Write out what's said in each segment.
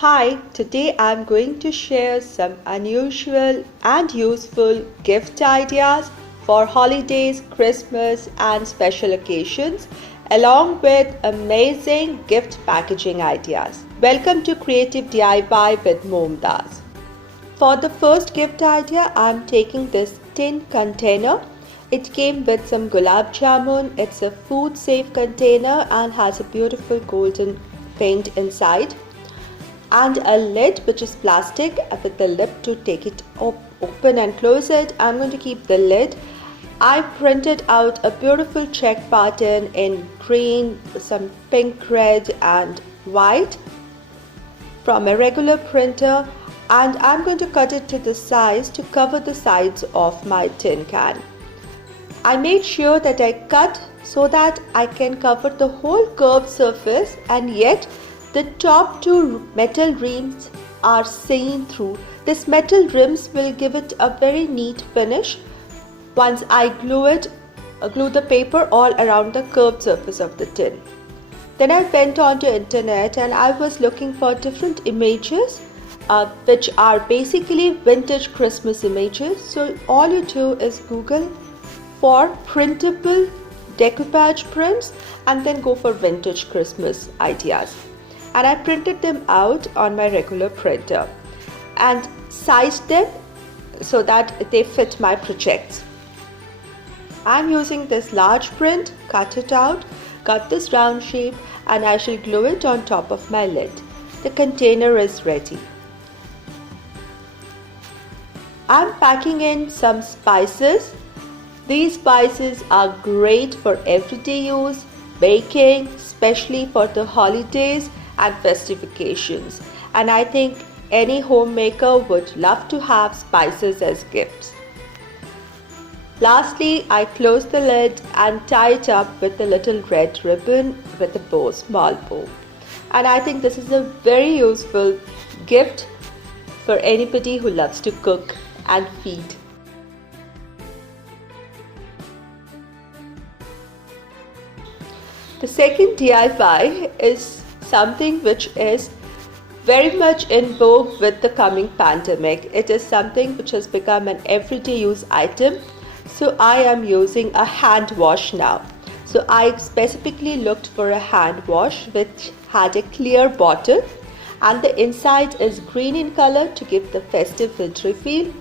Hi, today I'm going to share some unusual and useful gift ideas for holidays, Christmas, and special occasions, along with amazing gift packaging ideas. Welcome to Creative DIY with Momdas. For the first gift idea, I'm taking this tin container. It came with some gulab jamun. It's a food safe container and has a beautiful golden paint inside, and a lid which is plastic with the lip to take it open and close it. I'm going to keep the lid. I printed out a beautiful check pattern in green, some pink, red and white from a regular printer, and I'm going to cut it to the size to cover the sides of my tin can. I made sure that I cut so that I can cover the whole curved surface, and yet the top two metal rims are seen through. This metal rims will give it a very neat finish once I glue the paper all around the curved surface of the tin. Then I went on to internet and I was looking for different images which are basically vintage Christmas images. So all you do is Google for printable decoupage prints and then go for vintage Christmas ideas. And I printed them out on my regular printer and sized them so that they fit my projects. I'm using this large print, cut it out, cut this round shape, and I shall glue it on top of my lid. The container is ready. I'm packing in some spices. These spices are great for everyday use, baking, especially for the holidays and festive occasions, and I think any homemaker would love to have spices as gifts. Lastly, I close the lid and tie it up with a little red ribbon with a bow, small bow, and I think this is a very useful gift for anybody who loves to cook and feed. The second DIY is something which is very much in vogue with the coming pandemic. It is something which has become an everyday use item. So I am using a hand wash now. So I specifically looked for a hand wash which had a clear bottle and the inside is green in color to give the festive wintry feel.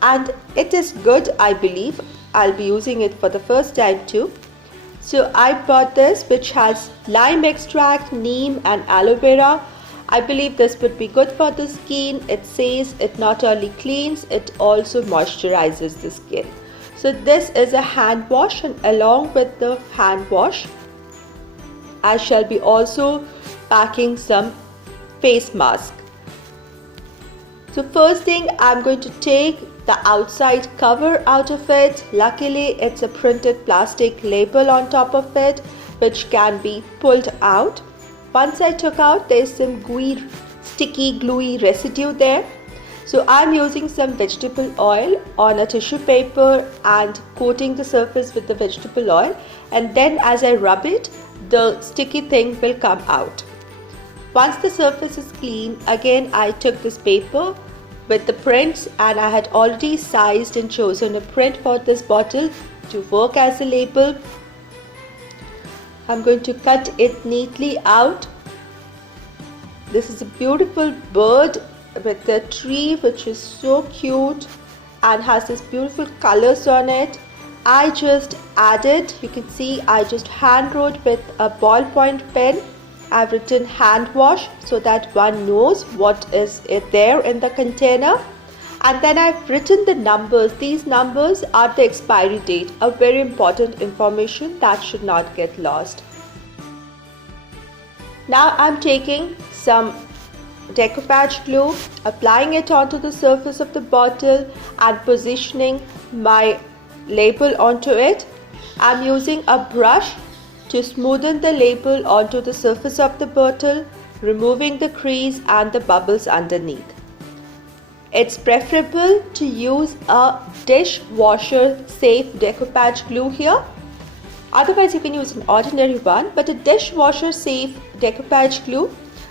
And it is good, I believe. I'll be using it for the first time too. So I bought this which has lime extract, neem and aloe vera. I believe this would be good for the skin. It says it not only cleans, it also moisturizes the skin. So this is a hand wash, and along with the hand wash, I shall be also packing some face mask. So first thing, I'm going to take the outside cover out of it. Luckily, it's a printed plastic label on top of it, which can be pulled out. Once I took out, there's some gooey, sticky, gluey residue there. So I'm using some vegetable oil on a tissue paper and coating the surface with the vegetable oil. And then as I rub it, the sticky thing will come out. Once the surface is clean, again I took this paper with the prints, and I had already sized and chosen a print for this bottle to work as a label. I'm going to cut it neatly out. This is a beautiful bird with a tree which is so cute and has this beautiful colors on it. I just added, you can see I just hand wrote with a ballpoint pen. I've written hand wash so that one knows what is there in the container, and then I've written the numbers. These numbers are the expiry date, a very important information that should not get lost. Now I'm taking some decoupage glue, applying it onto the surface of the bottle and positioning my label onto it. I'm using a brush to smoothen the label onto the surface of the bottle, removing the crease and the bubbles underneath. It's preferable to use a dishwasher safe decoupage glue here. Otherwise you can use an ordinary one, but a dishwasher safe decoupage glue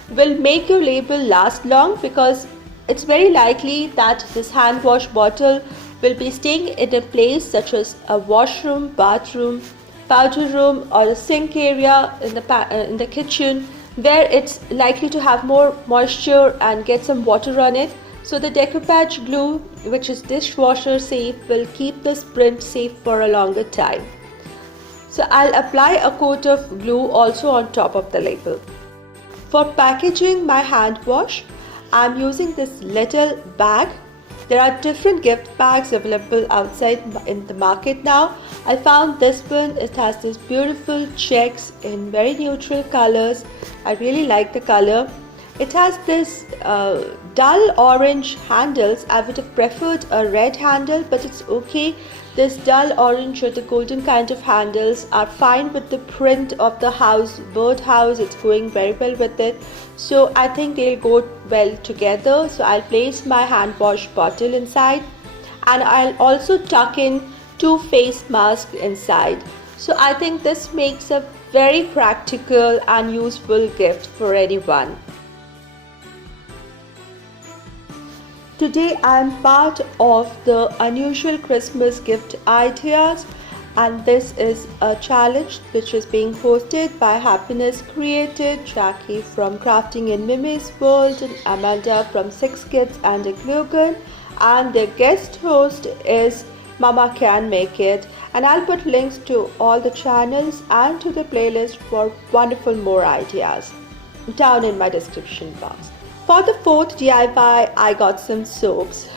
will make your label last long, because it's very likely that this hand wash bottle will be staying in a place such as a washroom, bathroom, powder room, or a sink area in the kitchen, where it's likely to have more moisture and get some water on it. So the decoupage glue, which is dishwasher safe, will keep this print safe for a longer time. So I'll apply a coat of glue also on top of the label. For packaging my hand wash, I'm using this little bag. There are different gift bags available outside in the market now. I found this one. It has these beautiful checks in very neutral colors. I really like the color. It has this dull orange handles. I would have preferred a red handle, but it's okay. This dull orange or the golden kind of handles are fine with the print of the house, bird house. It's going very well with it. So I think they'll go well together. So I'll place my hand wash bottle inside, and I'll also tuck in 2 face masks inside. So I think this makes a very practical and useful gift for anyone. Today I am part of the unusual Christmas gift ideas, and this is a challenge which is being hosted by Happiness Created, Jackie from Crafting in Mimi's World, and Amanda from 6 Kids and a Glue Gun, and their guest host is Mama Can Make It. And I'll put links to all the channels and to the playlist for wonderful more ideas down in my description box. For the 4th DIY, I got some soaps.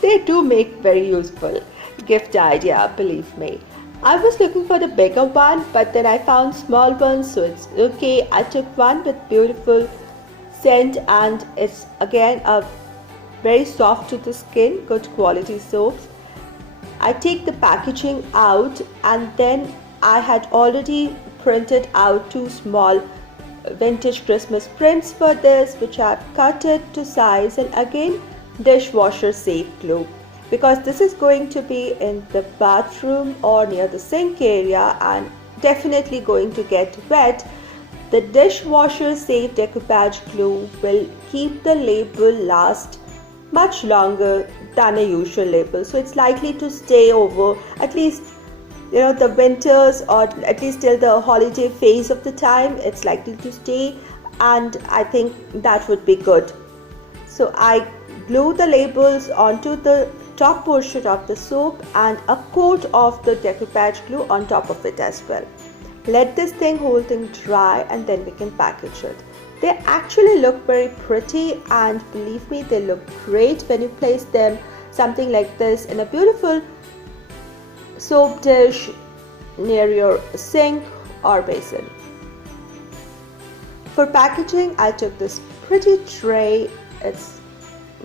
They do make very useful gift idea, believe me. I was looking for the bigger one, but then I found small ones, so it's okay. I took one with beautiful scent, and it's again a very soft to the skin, good quality soaps. I take the packaging out, and then I had already printed out 2 small vintage Christmas prints for this, which I've cut it to size, and again dishwasher safe glue, because this is going to be in the bathroom or near the sink area and definitely going to get wet. The dishwasher safe decoupage glue will keep the label last much longer than a usual label, so it's likely to stay over at least the winters, or at least till the holiday phase of the time. It's likely to stay, and I think that would be good. So I glue the labels onto the top portion of the soap and a coat of the decoupage glue on top of it as well. Let this whole thing dry, and then we can package it. They actually look very pretty, and believe me, they look great when you place them something like this in a beautiful soap dish near your sink or basin. For packaging, I took this pretty tray. It's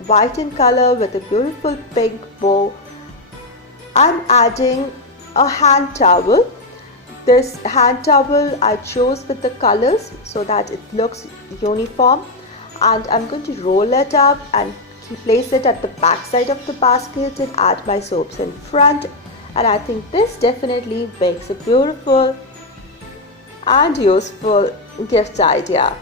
white in color with a beautiful pink bow. I'm adding a hand towel. This hand towel I chose with the colors so that it looks uniform, and I'm going to roll it up and place it at the back side of the basket and add my soaps in front. And I think this definitely makes a beautiful and useful gift idea.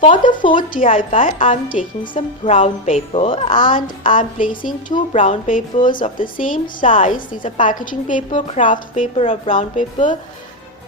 For the 4th DIY, I'm taking some brown paper, and I'm placing 2 brown papers of the same size. These are packaging paper, craft paper or brown paper.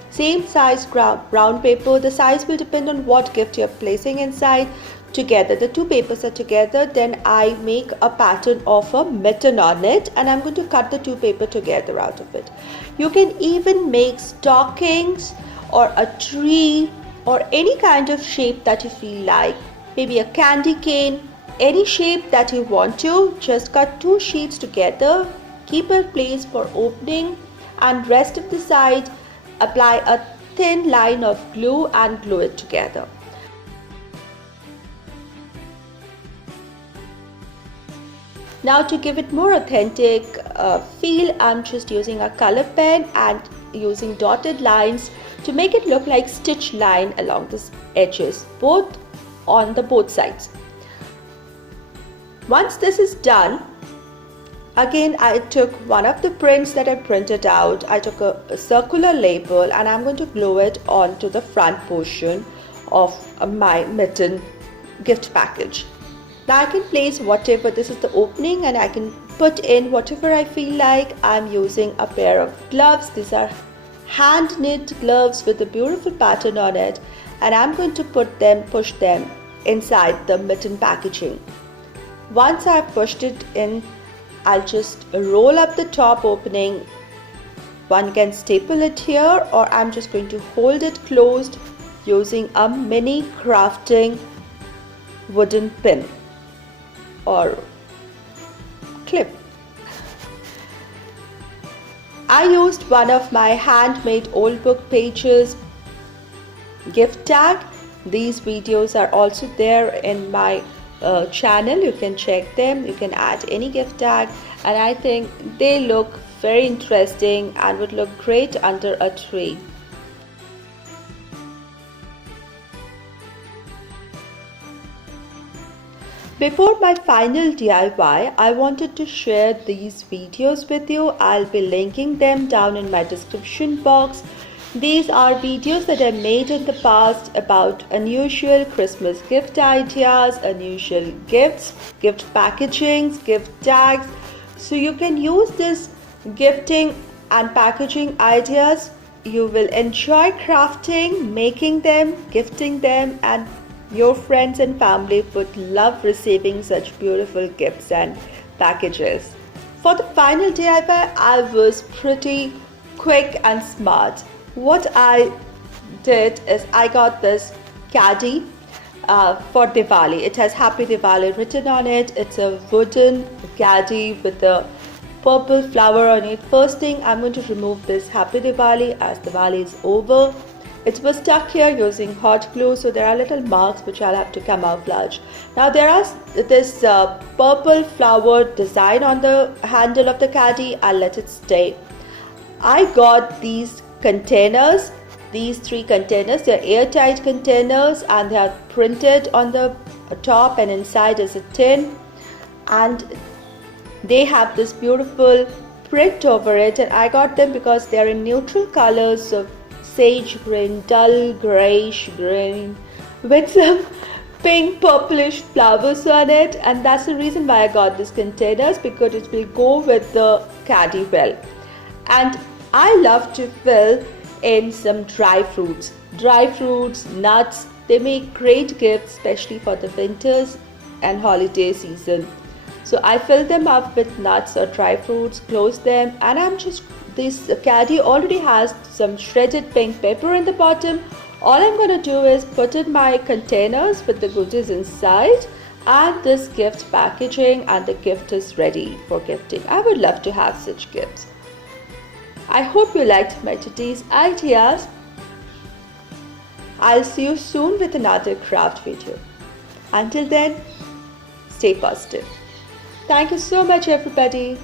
Same size brown paper. The size will depend on what gift you're placing inside. Together, the 2 papers are together. Then I make a pattern of a mitten on it, and I'm going to cut the 2 paper together out of it. You can even make stockings or a tree or any kind of shape that you feel like, maybe a candy cane, any shape that you want to. Just cut 2 sheets together, keep a place for opening, and rest of the side apply a thin line of glue and glue it together. Now, to give it more authentic feel, I'm just using a color pen and using dotted lines to make it look like stitch line along the edges, both sides. Once this is done, Again, I took one of the prints that I printed out. I took a circular label and I'm going to glue it onto the front portion of my mitten gift package. Now I can place whatever, this is the opening, and I can put in whatever I feel like. I'm using a pair of gloves. These are hand knit gloves with a beautiful pattern on it, and I'm going to push them inside the mitten packaging. Once I've pushed it in, I'll just roll up the top opening. One can staple it here, or I'm just going to hold it closed using a mini crafting wooden pin or clip. I used one of my handmade old book pages gift tag. These videos are also there in my channel. You can check them. You can add any gift tag, and I think they look very interesting and would look great under a tree. Before my final DIY, I wanted to share these videos with you. I'll be linking them down in my description box. These are videos that I made in the past about unusual Christmas gift ideas, unusual gifts, gift packagings, gift tags. So you can use this gifting and packaging ideas. You will enjoy crafting, making them, gifting them, and your friends and family would love receiving such beautiful gifts and packages. For the final DIY, I was pretty quick and smart. What I did is I got this caddy for Diwali. It has Happy Diwali written on it. It's a wooden caddy with a purple flower on it. First thing, I'm going to remove this Happy Diwali as Diwali is over. It was stuck here using hot glue, so there are little marks which I'll have to camouflage. Now there is this purple flower design on the handle of the caddy. I'll let it stay. I got these containers, these 3 containers. They're airtight containers and they are printed on the top, and inside is a tin, and they have this beautiful print over it, and I got them because they're in neutral colors of sage green, dull grayish green with some pink purplish flowers on it, and that's the reason why I got these containers, because it will go with the caddy well. And I love to fill in some dry fruits, nuts. They make great gifts, especially for the winters and holiday season. So I fill them up with nuts or dry fruits, close them, and this caddy already has some shredded pink pepper in the bottom. All I'm going to do is put in my containers with the goodies inside and this gift packaging, and the gift is ready for gifting. I would love to have such gifts. I hope you liked my today's ideas. I'll see you soon with another craft video. Until then, stay positive. Thank you so much, everybody.